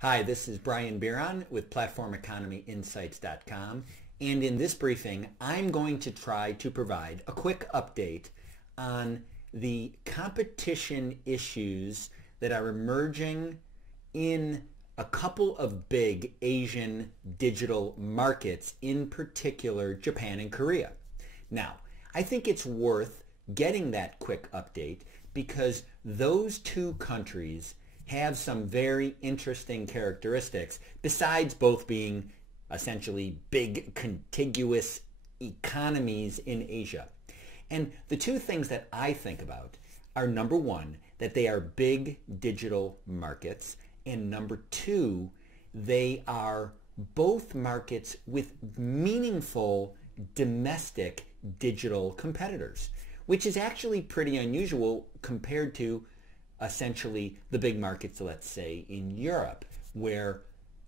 Hi, this is Brian Bieron with PlatformEconomyInsights.com, and in this briefing I'm going to try to provide a quick update on the competition issues that are emerging in a couple of big Asian digital markets, in particular Japan and Korea. Now, I think it's worth getting that quick update because those two countries have some very interesting characteristics besides both being essentially big contiguous economies in Asia. And the two things that I think about are, number one, that they are big digital markets, and number two, they are both markets with meaningful domestic digital competitors, which is actually pretty unusual compared to essentially the big markets, let's say, in Europe, where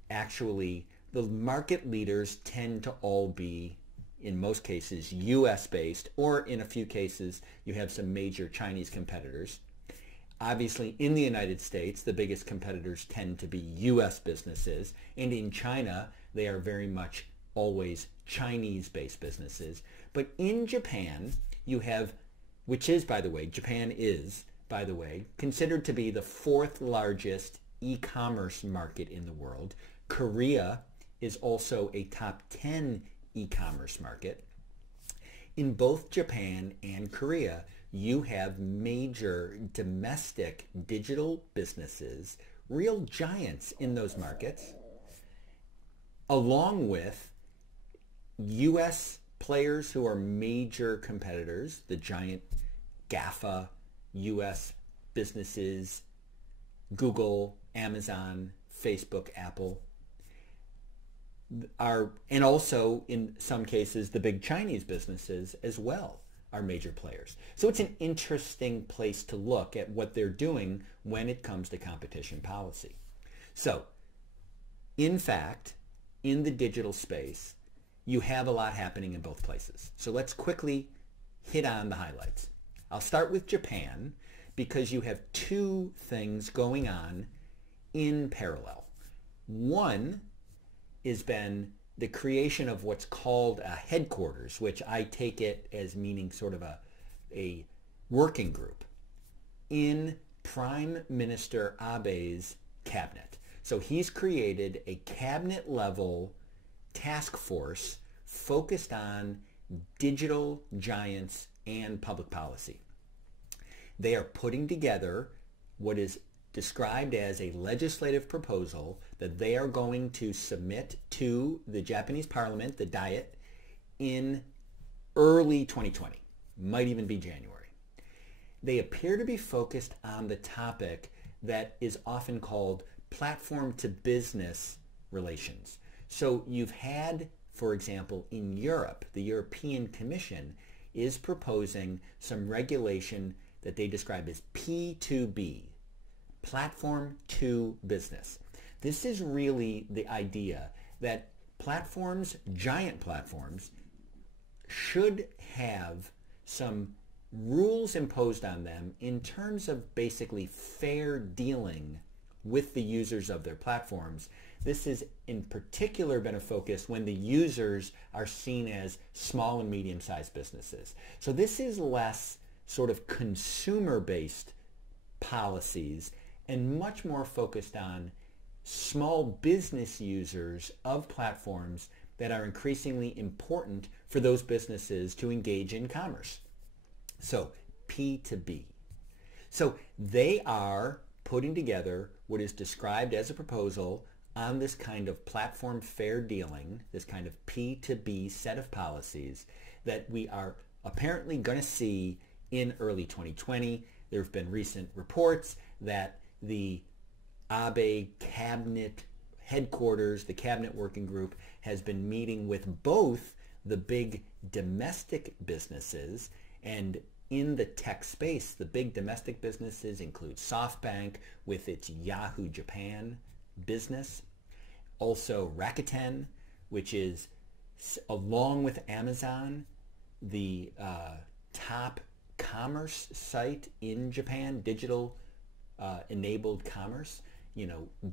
actually the market leaders tend to all be, in most cases, US based, or in a few cases you have some major Chinese competitors. Obviously, in the United States, the biggest competitors tend to be US businesses, and in China, they are very much always Chinese-based businesses. But in Japan, you have, which is, by the way, Japan is, by the way, considered to be the fourth largest e-commerce market in the world. Korea is also a top 10 e-commerce market. In both Japan and Korea, you have major domestic digital businesses, real giants in those markets, along with US players who are major competitors, the giant GAFA US businesses, Google, Amazon, Facebook, Apple, and also in some cases the big Chinese businesses as well are major players. So it's an interesting place to look at what they're doing when it comes to competition policy. So, in fact, in the digital space, you have a lot happening in both places. So let's quickly hit on the highlights. I'll start with Japan because you have two things going on in parallel. One has been the creation of what's called a headquarters, which I take it as meaning sort of a working group in Prime Minister Abe's cabinet. So he's created a cabinet level task force focused on digital giants and public policy. They are putting together what is described as a legislative proposal that they are going to submit to the Japanese Parliament, the Diet, in early 2020, might even be January. They appear to be focused on the topic that is often called platform to business relations. So you've had, for example, in Europe, the European Commission is proposing some regulation that they describe as P2B, platform to business. This is really the idea that platforms, giant platforms, should have some rules imposed on them in terms of basically fair dealing with the users of their platforms. This has in particular been a focus when the users are seen as small and medium-sized businesses. So this is less sort of consumer-based policies and much more focused on small business users of platforms that are increasingly important for those businesses to engage in commerce. So P2B. So they are putting together what is described as a proposal on this kind of platform fair dealing, this kind of P2B set of policies that we are apparently going to see in early 2020. There have been recent reports that the Abe cabinet headquarters, the cabinet working group, has been meeting with both the big domestic businesses, and in the tech space, the big domestic businesses include SoftBank with its Yahoo Japan business, also Rakuten, which is, along with Amazon, the top commerce site in Japan, digital enabled commerce.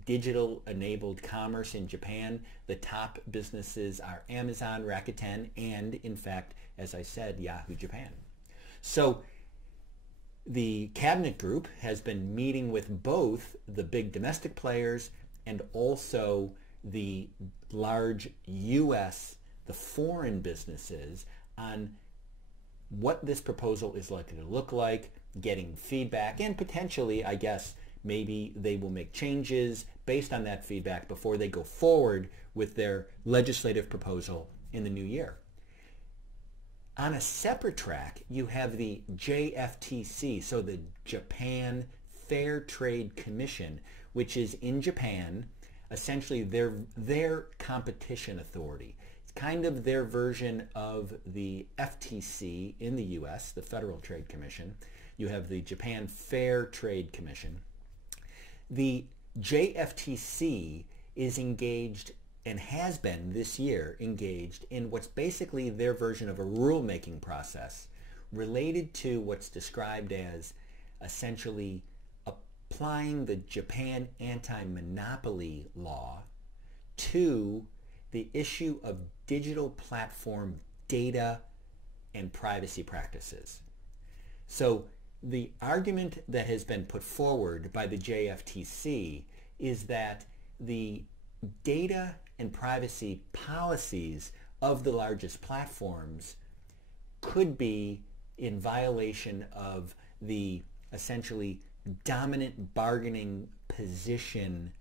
digital enabled commerce in Japan. The top businesses are Amazon, Rakuten, and in fact, as I said, Yahoo Japan. So the cabinet group has been meeting with both the big domestic players and also the large U.S., the foreign businesses, on what this proposal is likely to look like, getting feedback, and potentially, I guess, maybe they will make changes based on that feedback before they go forward with their legislative proposal in the new year. On a separate track, you have the JFTC, so the Japan Fair Trade Commission, which is in Japan, essentially their competition authority. It's kind of their version of the FTC in the U.S., the Federal Trade Commission. You have the Japan Fair Trade Commission. The JFTC is engaged and has been this year engaged in what's basically their version of a rulemaking process related to what's described as essentially applying the Japan anti-monopoly law to the issue of digital platform data and privacy practices. So the argument that has been put forward by the JFTC is that the data and privacy policies of the largest platforms could be in violation of the essentially dominant bargaining position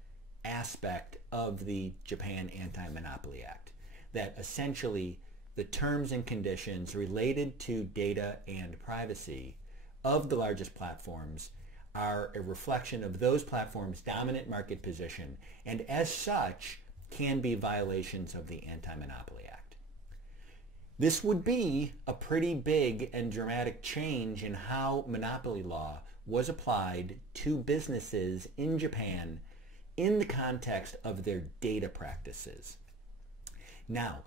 aspect of the Japan Anti-Monopoly Act. That essentially the terms and conditions related to data and privacy of the largest platforms are a reflection of those platforms' dominant market position, and as such can be violations of the Anti-Monopoly Act. This would be a pretty big and dramatic change in how monopoly law was applied to businesses in Japan in the context of their data practices. Now,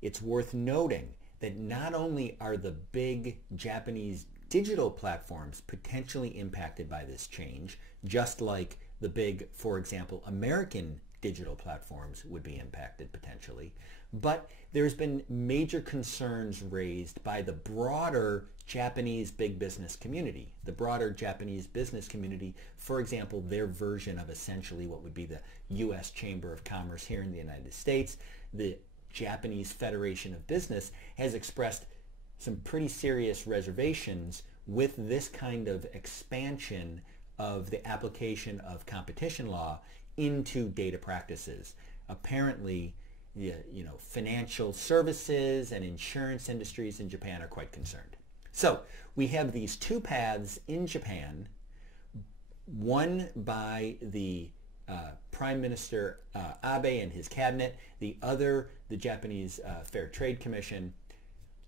it's worth noting that not only are the big Japanese digital platforms potentially impacted by this change, just like the big, for example, American digital platforms would be impacted potentially, but there's been major concerns raised by the broader Japanese big business community. The broader Japanese business community, for example, their version of essentially what would be the U.S. Chamber of Commerce here in the United States, the Japanese Federation of Business, has expressed some pretty serious reservations with this kind of expansion of the application of competition law into data practices. Apparently, financial services and insurance industries in Japan are quite concerned. So we have these two paths in Japan, one by the Prime Minister Abe and his cabinet, the other the Japanese Fair Trade Commission,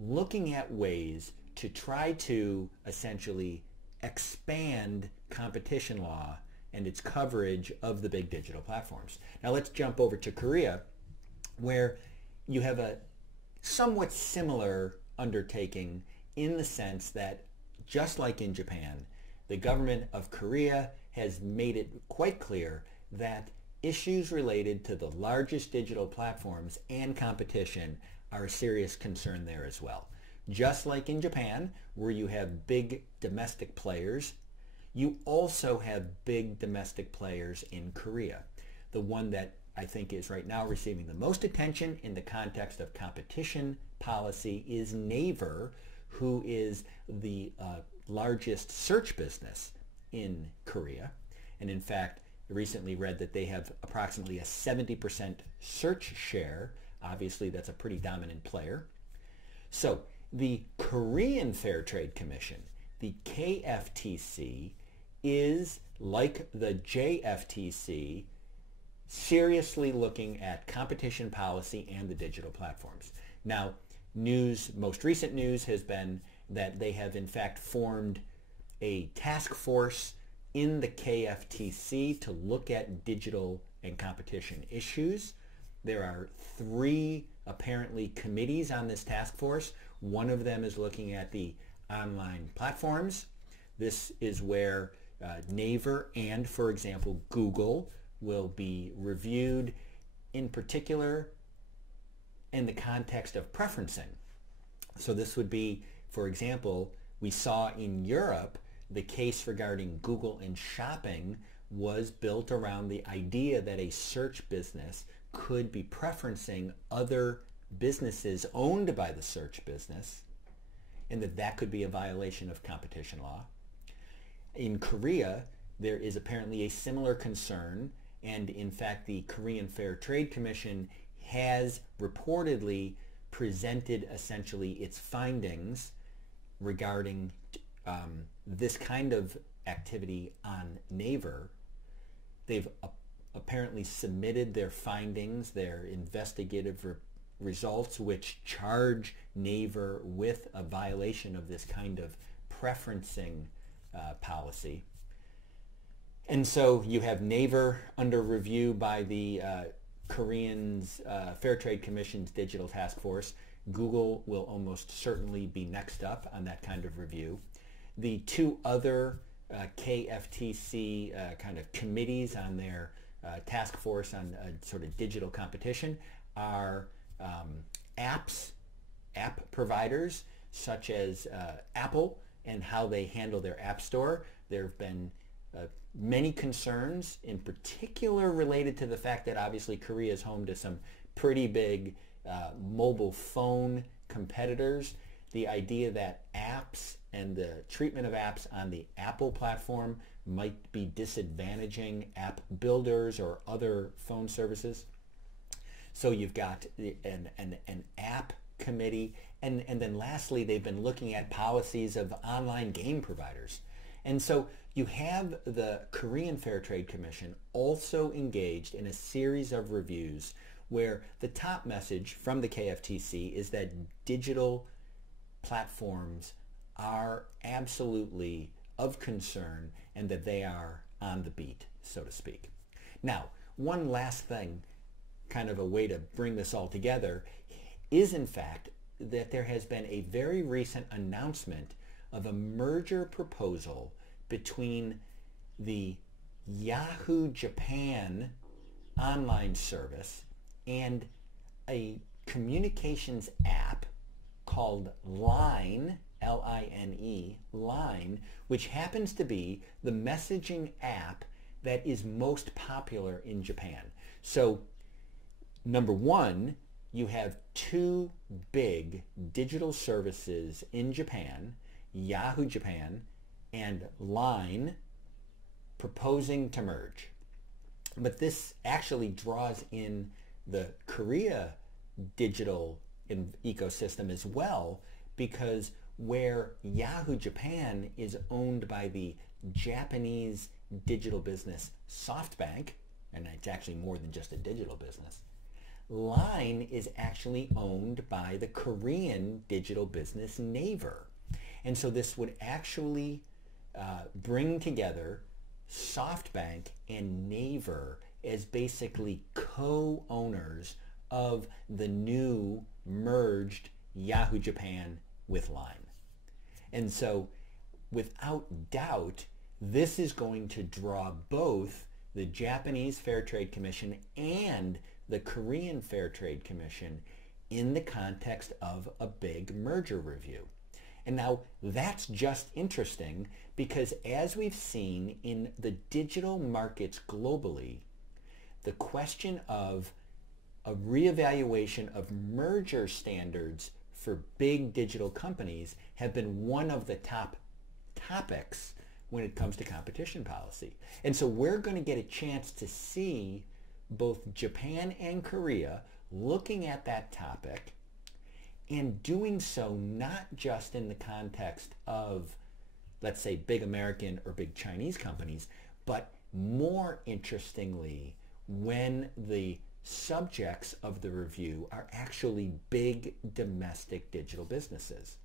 looking at ways to try to essentially expand competition law and its coverage of the big digital platforms. Now let's jump over to Korea, where you have a somewhat similar undertaking in the sense that, just like in Japan, the government of Korea has made it quite clear that issues related to the largest digital platforms and competition are a serious concern there as well. Just like in Japan, where you have big domestic players, you also have big domestic players in Korea. The one that I think is right now receiving the most attention in the context of competition policy is Naver, who is the largest search business in Korea. And in fact, I recently read that they have approximately a 70% search share. Obviously, that's a pretty dominant player. So the Korean Fair Trade Commission, the KFTC, is, like the JFTC, seriously looking at competition policy and the digital platforms. Now, most recent news has been that they have in fact formed a task force in the KFTC to look at digital and competition issues. There are 3 apparently committees on this task force. One of them is looking at the online platforms. This is where Naver and, for example, Google will be reviewed in particular in the context of preferencing. So this would be, for example, we saw in Europe the case regarding Google and shopping was built around the idea that a search business could be preferencing other businesses owned by the search business, and that could be a violation of competition law. In Korea, there is apparently a similar concern, and in fact the Korean Fair Trade Commission has reportedly presented essentially its findings regarding this kind of activity on Naver. They've apparently submitted their findings, their investigative results, which charge Naver with a violation of this kind of preferencing policy. And so you have Naver under review by the Korean's Fair Trade Commission's Digital Task Force. Google will almost certainly be next up on that kind of review. The two other KFTC kind of committees on their task force on sort of digital competition are app providers such as Apple and how they handle their app store. There have been many concerns, in particular related to the fact that obviously Korea is home to some pretty big mobile phone competitors. The idea that apps and the treatment of apps on the Apple platform might be disadvantaging app builders or other phone services. So you've got an app committee, and then lastly, they've been looking at policies of online game providers. And so you have the Korean Fair Trade Commission also engaged in a series of reviews where the top message from the KFTC is that digital platforms are absolutely of concern and that they are on the beat, so to speak. Now, one last thing, kind of a way to bring this all together, is in fact that there has been a very recent announcement of a merger proposal between the Yahoo Japan online service and a communications app called Line, L-I-N-E, Line, which happens to be the messaging app that is most popular in Japan. So, number one, you have two big digital services in Japan, Yahoo Japan and Line, proposing to merge. But this actually draws in the Korea digital ecosystem as well, because where Yahoo Japan is owned by the Japanese digital business SoftBank, and it's actually more than just a digital business, Line is actually owned by the Korean digital business Naver. And so this would actually bring together SoftBank and Naver as basically co-owners of the new merged Yahoo Japan with Line. And so without doubt, this is going to draw both the Japanese Fair Trade Commission and the Korean Fair Trade Commission in the context of a big merger review. And now that's just interesting because as we've seen in the digital markets globally, the question of a reevaluation of merger standards for big digital companies have been one of the top topics when it comes to competition policy. And so we're going to get a chance to see both Japan and Korea looking at that topic and doing so not just in the context of, let's say, big American or big Chinese companies, but more interestingly, when the subjects of the review are actually big domestic digital businesses.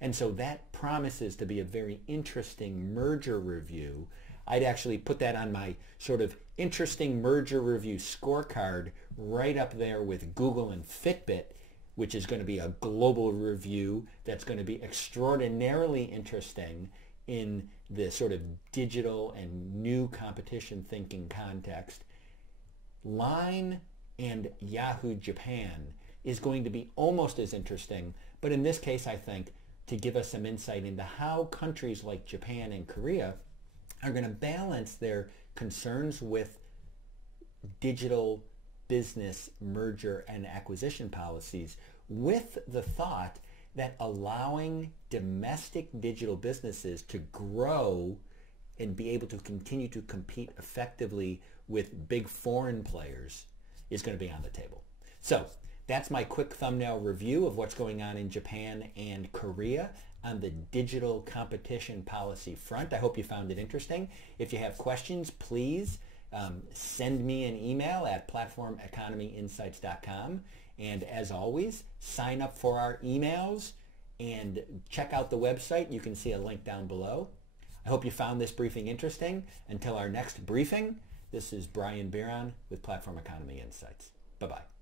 And so that promises to be a very interesting merger review. I'd actually put that on my sort of interesting merger review scorecard right up there with Google and Fitbit, which is going to be a global review that's going to be extraordinarily interesting in the sort of digital and new competition thinking context. Line and Yahoo Japan is going to be almost as interesting, but in this case, I think, to give us some insight into how countries like Japan and Korea are going to balance their concerns with digital business merger and acquisition policies with the thought that allowing domestic digital businesses to grow and be able to continue to compete effectively with big foreign players is going to be on the table. So that's my quick thumbnail review of what's going on in Japan and Korea on the digital competition policy front. I hope you found it interesting. If you have questions, please send me an email at platformeconomyinsights.com. And as always, sign up for our emails and check out the website. You can see a link down below. I hope you found this briefing interesting. Until our next briefing, this is Brian Bieron with Platform Economy Insights. Bye-bye.